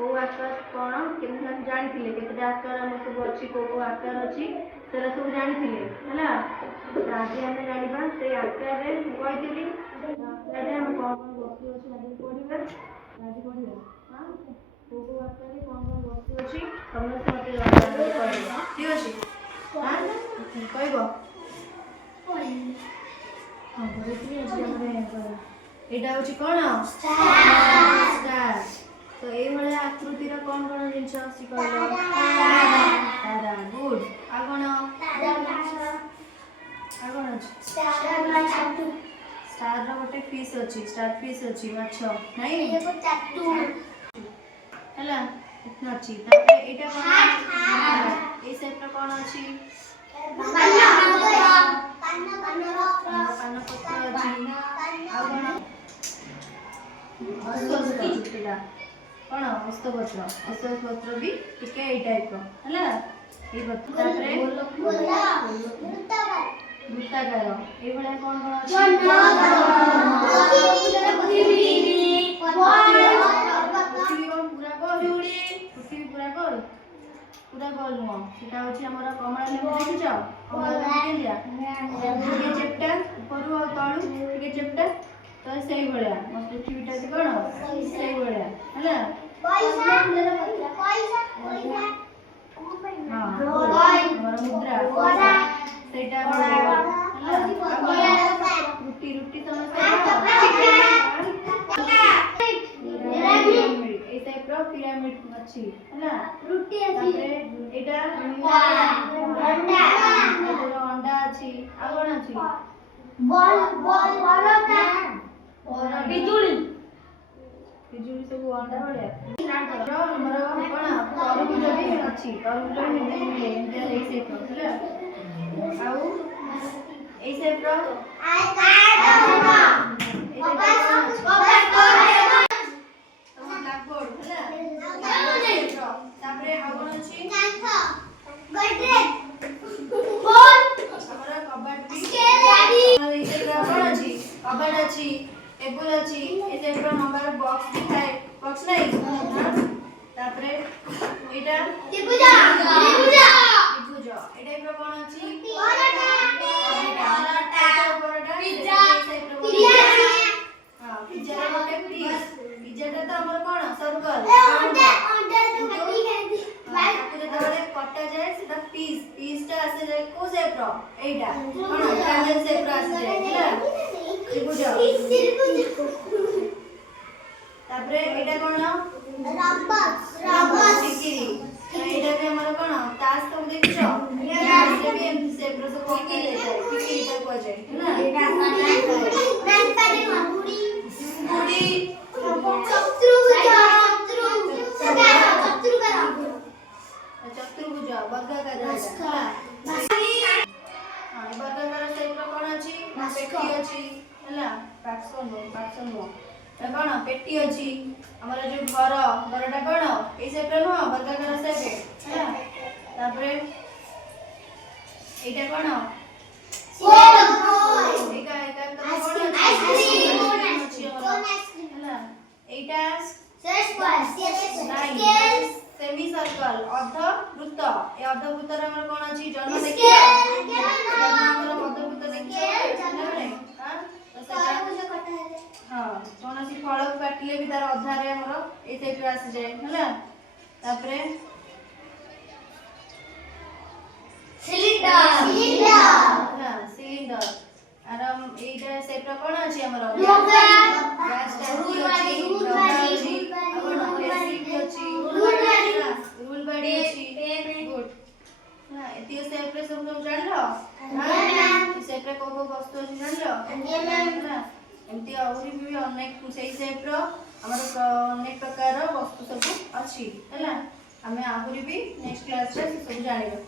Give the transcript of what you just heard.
को आकार कौन केमता जानी केते आकार आम सब अच्छी को आकार अच्छी से सब जानी है आज आम जाना से आकार कही आकार आम कौन कौन वस्तु अच्छी आज पढ़ा आज पढ़ा हाँ को आकार कौन कौन वस्तु अच्छी समस्त मत ठीक अच्छे हाँ कह यहाँ हूँ कौन स्टार तो ये आकृतिर कौन कौन जिनस अच्छी कह तारा गुड आ कौन स्टार रोटे फिश अच्छी स्टार फिश अच्छी माछ नहीं है इतना अच्छी एटा कौन ए सेट कौन अच्छी पान पत्र अच्छी आ कौन हस्तपत्र भी टिके ए टाइप है वृत्ताकार ये कौन कौन पूरा गोल नुह सीटा हूँ कमला लेबू देखिच कमला चेप्टा ऊपर तलू टे चेप्टा तो से भाया मो पृथ्वीटा कौन से भाया है मुद्रा रुटी रुटी समस्त पिरामिड अच्छी है अंडा अच्छी आ कौन अच्छी पिजुली पिजुली सब अंडा भाया तरबुज भी अच्छी तरबुज भी कबड अच्छी टेबल अच्छी ए टाइप नंबर बॉक्स भी थाए बॉक्स नहीं तापरे एटा त्रिभुज त्रिभुज ए टाइप कौन अच्छी परोटा पिज्जा हां पिज्जा रे पिज्जा तो हमर कौन सर्कल कटा जाए सेटा पीस पीसटा आसे जाए को शेप रो एटा कोन ट्रायंगल शेप रो आसे जाए त्रिभुज तापरे एटा कोन रबस रबस टिकिरी एटा के हमर कोन तास तो देखछो तास से भी एम शेप रो सब टिकिरी टिकिरी तो को जाए ना मुड़ी मुड़ी चतुर्भुज वर्गाकार वर्गाकार शेप कौन अच्छी पेटी अच्छी है पार्सन कौन पेटी अच्छी आमर जो घर घरटा कौन ये शेप नुह वर्गाकार शेप है तापरे एटा कौन सेमी सर्कल अर्ध वृत्त ए अर्ध वृत्त रे हमर कोन अछि जन्म देखियो हमर अर्ध वृत्त देखियो हां तो सेटा हां कोन अछि फळ काटले भी तार अधा रे हमर ए टाइप रे आसी जाय हला तापरे सिलिंडर सिलिंडर आराम एटा शेप रे कोन अछि हमर गैस टंकी अछि रूल बड़ी अच्छी गुड हां एती शेप रे सब जान लो हां शेप रे को वस्तु अछि जान लो एमती औरी भी अनेक सेही शेप रो हमर अनेक प्रकार रो वस्तु सब अछि हला हमें आहुरी भी नेक्स्ट क्लास रे सब जानिबो।